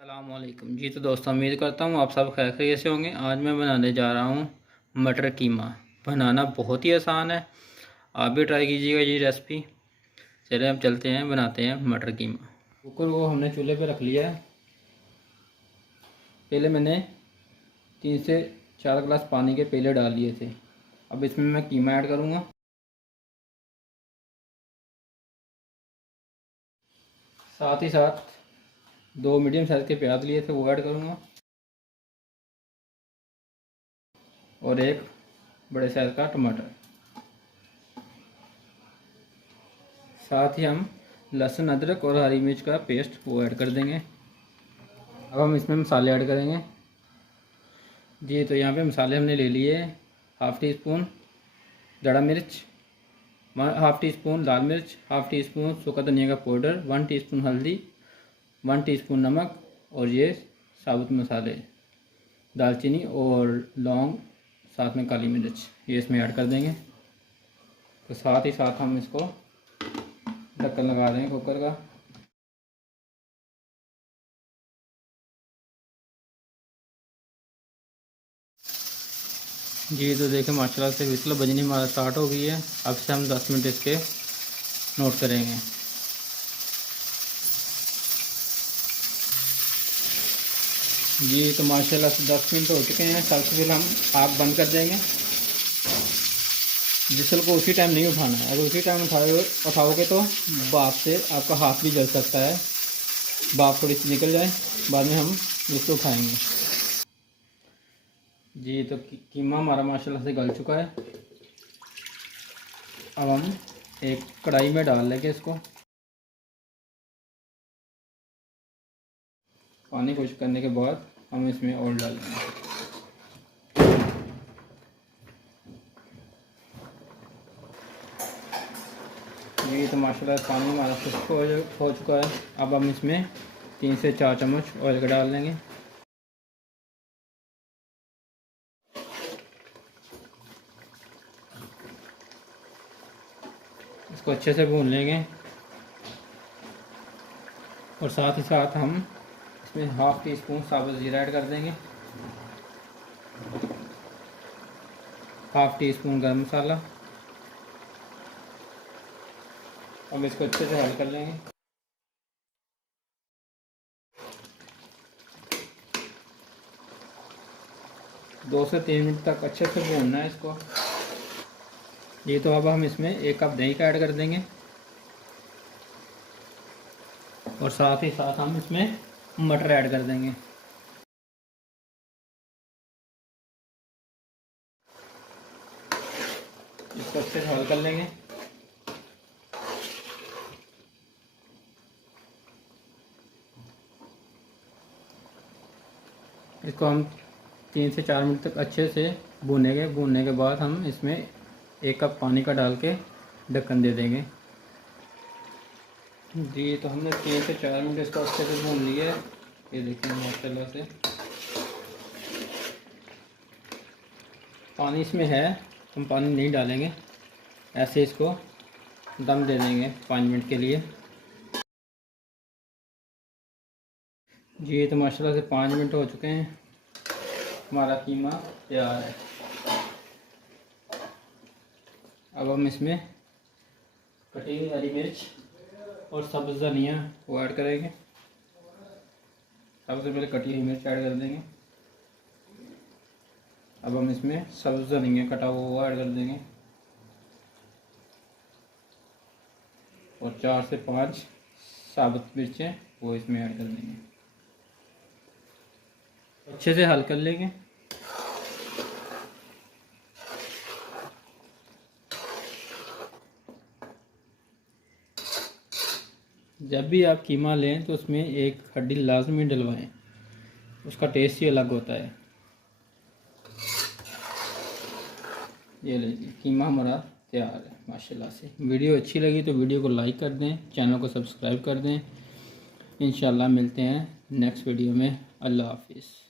अस्सलामुअलैकुम जी। तो दोस्तों, उम्मीद करता हूँ आप सब खैर खैरियत से होंगे। आज मैं बनाने जा रहा हूँ मटर कीमा। बनाना बहुत ही आसान है, आप भी ट्राई कीजिएगा ये रेसिपी। चलिए अब चलते हैं, बनाते हैं मटर कीमा। कुकर को हमने चूल्हे पे रख लिया है। पहले मैंने 3 से 4 गिलास पानी के पहले डाल लिए थे। अब इसमें मैं कीमा ऐड करूँगा। साथ ही साथ 2 मीडियम साइज़ के प्याज लिए थे, वो ऐड करूँगा। और 1 बड़े साइज़ का टमाटर। साथ ही हम लहसुन, अदरक और हरी मिर्च का पेस्ट वो ऐड कर देंगे। अब हम इसमें मसाले ऐड करेंगे जी। तो यहाँ पे मसाले हमने ले लिए। हाफ़ टी स्पून दड़ा मिर्च, हाफ़ टी स्पून लाल मिर्च, हाफ़ टी स्पून सूखा धनिया का पाउडर, 1 टीस्पून हल्दी, 1 टीस्पून नमक और ये साबुत मसाले दालचीनी और लौंग, साथ में काली मिर्च, ये इसमें ऐड कर देंगे। तो साथ ही साथ हम इसको ढक्कन लगा देंगे कुकर का। जी तो देखिए माशाल्लाह से विसल बजनी हमारा स्टार्ट हो गई है। अब से हम 10 मिनट इसके नोट करेंगे। जी तो माशाल्लाह से 10 मिनट हो चुके हैं। सबसे पहले हम आग बंद कर देंगे। विसल को उसी टाइम नहीं उठाना है। अगर उसी टाइम उठाओगे तो भाप से आपका हाथ भी जल सकता है। भाप थोड़ी सी निकल जाए, बाद में हम इसको उठाएंगे। जी तो कीमा हमारा माशाल्लाह से गल चुका है। अब हम एक कढ़ाई में डाल लेंगे इसको। पानी खुश करने के बाद हम इसमें ऑयल डालेंगे। ये तो माशाल्लाह पानी हमारा खुश्क हो चुका है। अब हम इसमें 3 से 4 चम्मच ऑयल का डाल देंगे। इसको अच्छे से भून लेंगे। और साथ ही साथ हम इसमें हाफ़ टी स्पून साबुत ज़ीरा ऐड कर देंगे, हाफ़ टी स्पून गरम मसाला। अब इसको अच्छे से हल कर लेंगे। दो से 3 मिनट तक अच्छे से भूनना है इसको। ये तो अब हम इसमें 1 कप दही का ऐड कर देंगे। और साथ ही साथ हम इसमें मटर ऐड कर देंगे। इसको अच्छे से हल कर लेंगे। इसको हम 3 से 4 मिनट तक अच्छे से भूनेंगे। भूनने के बाद हम इसमें 1 कप पानी का डाल के ढक्कन दे देंगे। जी तो हमने 3 से 4 मिनट इसको अच्छे से भून लिया है। ये देखिए माशाल्लाह से पानी इसमें है, हम पानी नहीं डालेंगे। ऐसे इसको दम दे देंगे 5 मिनट के लिए। जी तो माशाल्लाह से 5 मिनट हो चुके हैं। हमारा कीमा तैयार है। अब हम इसमें कटी हुई हरी मिर्च और सब्ज़ धनिया वो ऐड करेंगे। सबसे पहले कटी हुई मिर्च ऐड कर देंगे। अब हम इसमें सब्ज़ धनिया कटा हुआ वो ऐड कर देंगे। और 4 से 5 साबुत मिर्चें वो इसमें ऐड कर देंगे। अच्छे से हल कर लेंगे। जब भी आप कीमा लें तो उसमें एक हड्डी लाजमी डलवाएं, उसका टेस्ट ही अलग होता है। ये लीजिए कीमा हमारा तैयार है माशाल्लाह से। वीडियो अच्छी लगी तो वीडियो को लाइक कर दें, चैनल को सब्सक्राइब कर दें। इंशाल्लाह मिलते हैं नेक्स्ट वीडियो में। अल्लाह हाफिज़।